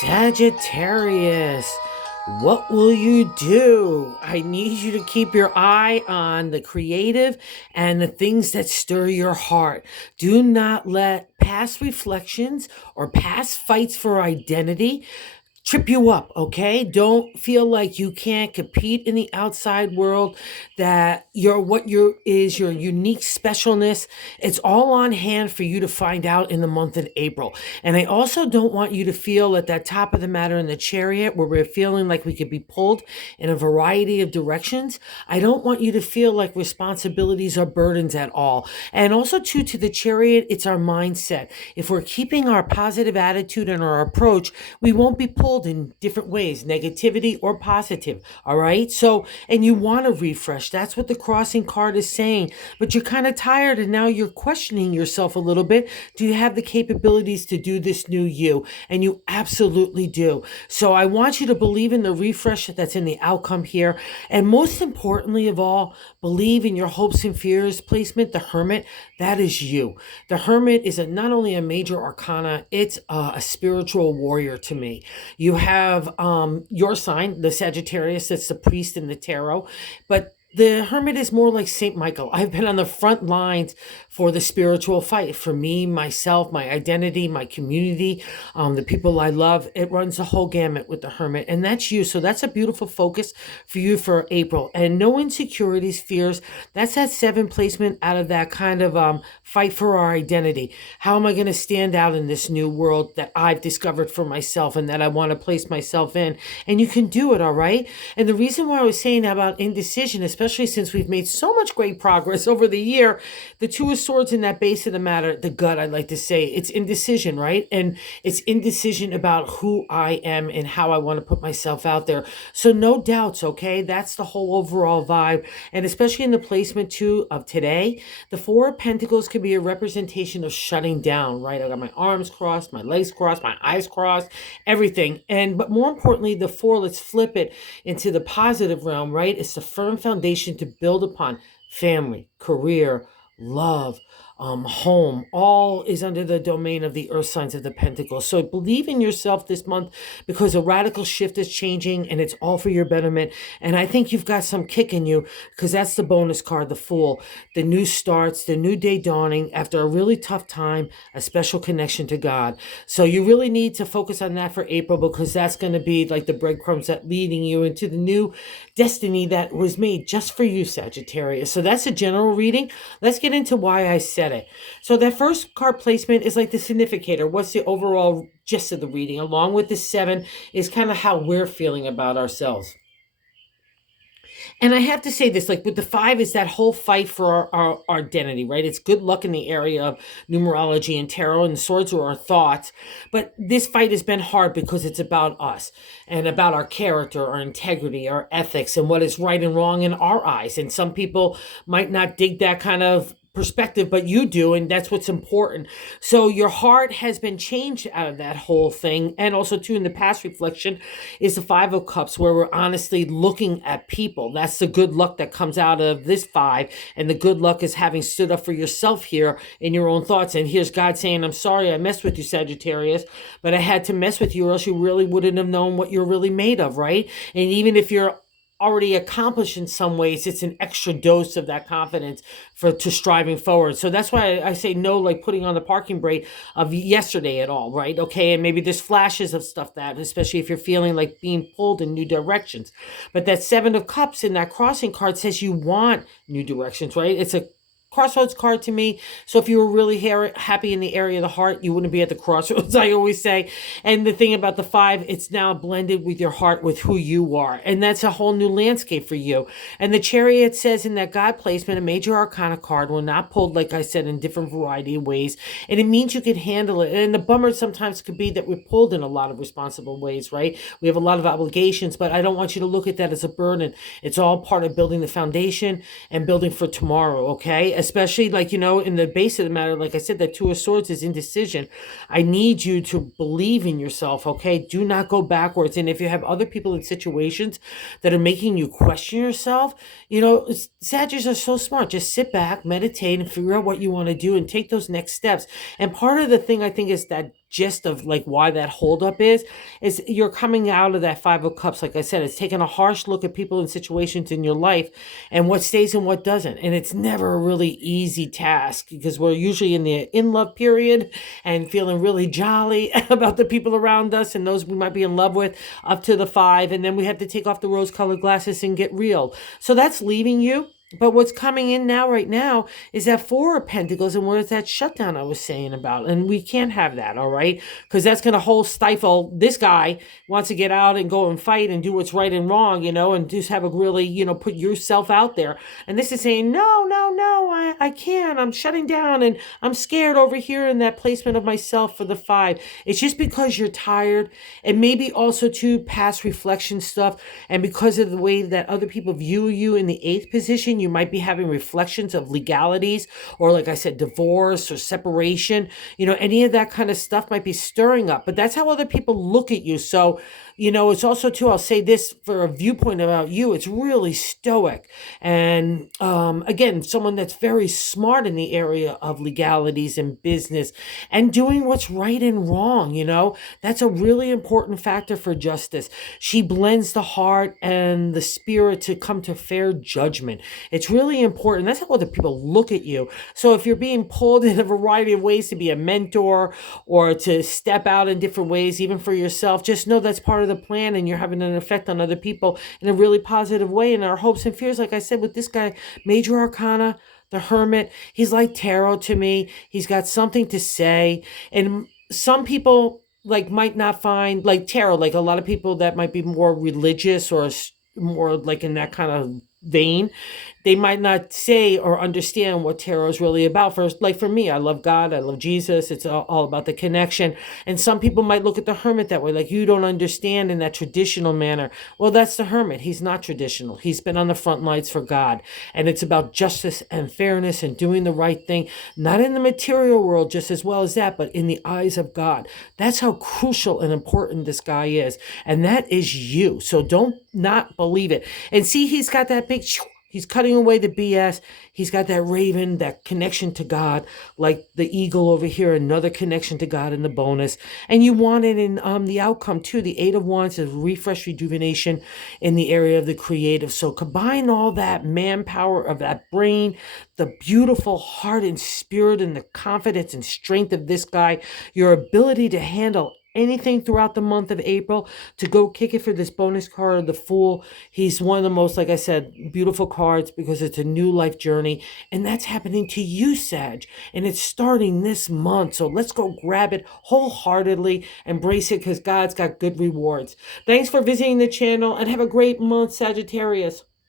Sagittarius, what will you do? I need you to keep your eye on the creative and the things that stir your heart. Do not let past reflections or past fights for identity trip you up, okay? Don't feel like you can't compete in the outside world, that your unique specialness. It's all on hand for you to find out in the month of April. And I also don't want you to feel at that top of the matter in the chariot where we're feeling like we could be pulled in a variety of directions. I don't want you to feel like responsibilities are burdens at all. And also too, to the chariot, it's our mindset. If we're keeping our positive attitude and our approach, we won't be pulled in different ways, negativity or positive. All right. So, and you want to refresh. That's what the crossing card is saying. But you're kind of tired and now you're questioning yourself a little bit. Do you have the capabilities to do this new you? And you absolutely do. So I want you to believe in the refresh that's in the outcome here. And most importantly of all, believe in your hopes and fears placement, the Hermit. That is you. The Hermit is not only a major arcana, it's a spiritual warrior to me. You have your sign, the Sagittarius, that's the priest in the tarot, but the Hermit is more like Saint Michael. I've been on the front lines for the spiritual fight for me, myself, my identity, my community, the people I love. It runs the whole gamut with the Hermit, and that's you. So that's a beautiful focus for you for April. And no insecurities, fears. That's that 7 placement out of that kind of fight for our identity. How am I going to stand out in this new world that I've discovered for myself and that I want to place myself in? And you can do it, all right? And the reason why I was saying about indecision, especially since we've made so much great progress over the year, the Two of Swords in that base of the matter, the gut, I like to say, it's indecision, right? And it's indecision about who I am and how I want to put myself out there. So no doubts, okay? That's the whole overall vibe. And especially in the placement too of today, the Four of Pentacles can be a representation of shutting down, right? I got my arms crossed, my legs crossed, my eyes crossed, everything. But more importantly, the four, let's flip it into the positive realm, right? It's a firm foundation to build upon. Family, career, love, home, all is under the domain of the earth signs of the pentacles. So believe in yourself this month, because a radical shift is changing and it's all for your betterment. And I think you've got some kick in you, because that's the bonus card, the Fool. The new starts, the new day dawning after a really tough time, a special connection to God. So you really need to focus on that for April, because that's going to be like the breadcrumbs that leading you into the new destiny that was made just for you, Sagittarius. So that's a general reading. Let's get into why I said it. So that first card placement is like the significator. What's the overall gist of the reading? Along with the 7 is kind of how we're feeling about ourselves. And I have to say this, like with the 5 is that whole fight for our identity, right? It's good luck in the area of numerology and tarot, and the swords are our thoughts. But this fight has been hard because it's about us and about our character, our integrity, our ethics, and what is right and wrong in our eyes. And some people might not dig that kind of perspective, but you do, and that's what's important. So your heart has been changed out of that whole thing. And also too, in the past reflection is the 5 of Cups, where we're honestly looking at people. That's the good luck that comes out of this 5, and the good luck is having stood up for yourself here in your own thoughts. And here's God saying, I'm sorry I messed with you, Sagittarius, but I had to mess with you, or else you really wouldn't have known what you're really made of, right? And even if you're already accomplished in some ways, it's an extra dose of that confidence to striving forward. So that's why I say no, like putting on the parking brake of yesterday at all, right? Okay, and maybe there's flashes of stuff that, especially if you're feeling like being pulled in new directions. But that 7 of Cups in that crossing card says you want new directions, right? It's a crossroads card to me. So if you were really happy in the area of the heart, you wouldn't be at the crossroads, I always say. And the thing about the 5, it's now blended with your heart, with who you are. And that's a whole new landscape for you. And the Chariot says in that God placement, a major arcana card, we're not pulled, like I said, in different variety of ways. And it means you can handle it. And the bummer sometimes could be that we're pulled in a lot of responsible ways, right? We have a lot of obligations, but I don't want you to look at that as a burden. It's all part of building the foundation and building for tomorrow, okay? Especially like, in the base of the matter, like I said, that 2 of Swords is indecision. I need you to believe in yourself, okay? Do not go backwards. And if you have other people in situations that are making you question yourself, Sagittarius are so smart. Just sit back, meditate, and figure out what you want to do and take those next steps. And part of the thing I think is that gist of like why that holdup is you're coming out of that 5 of Cups. Like I said, it's taking a harsh look at people and situations in your life and what stays and what doesn't. And it's never a really easy task because we're usually in the in love period and feeling really jolly about the people around us and those we might be in love with up to the 5. And then we have to take off the rose colored glasses and get real. So that's leaving you. But what's coming in now, right now, is that 4 of Pentacles, and where's that shutdown I was saying about? And we can't have that, all right? Because that's going to hold stifle. This guy wants to get out and go and fight and do what's right and wrong, and just have a really, put yourself out there. And this is saying, no, no, no, I can't. I'm shutting down and I'm scared over here in that placement of myself for the 5. It's just because you're tired and maybe also too past reflection stuff. And because of the way that other people view you in the 8th position, you might be having reflections of legalities or, like I said, divorce or separation. Any of that kind of stuff might be stirring up, but that's how other people look at you. So, it's also too, I'll say this for a viewpoint about you, it's really stoic. And again, someone that's very smart in the area of legalities and business and doing what's right and wrong. That's a really important factor for justice. She blends the heart and the spirit to come to fair judgment. It's really important. That's how other people look at you. So if you're being pulled in a variety of ways to be a mentor or to step out in different ways, even for yourself, just know that's part of the plan and you're having an effect on other people in a really positive way. And our hopes and fears, like I said, with this guy, Major Arcana, the Hermit, he's like tarot to me. He's got something to say. And some people might not find like tarot, like a lot of people that might be more religious or more like in that kind of vein, they might not say or understand what tarot is really about. For me, I love God, I love Jesus. It's all about the connection. And some people might look at the Hermit that way, like you don't understand in that traditional manner. Well, that's the Hermit. He's not traditional. He's been on the front lines for God. And it's about justice and fairness and doing the right thing, not in the material world just as well as that, but in the eyes of God. That's how crucial and important this guy is. And that is you. So don't not believe it. And see, he's got that big... He's cutting away the BS. He's got that raven, that connection to God, like the eagle over here, another connection to God in the bonus. And you want it in the outcome too. The 8 of Wands is refresh, rejuvenation in the area of the creative. So combine all that manpower of that brain, the beautiful heart and spirit and the confidence and strength of this guy, your ability to handle anything throughout the month of April, to go kick it for this bonus card, the Fool. He's one of the most, like I said, beautiful cards because it's a new life journey. And that's happening to you, Sag. And it's starting this month. So let's go grab it wholeheartedly, embrace it because God's got good rewards. Thanks for visiting the channel and have a great month, Sagittarius.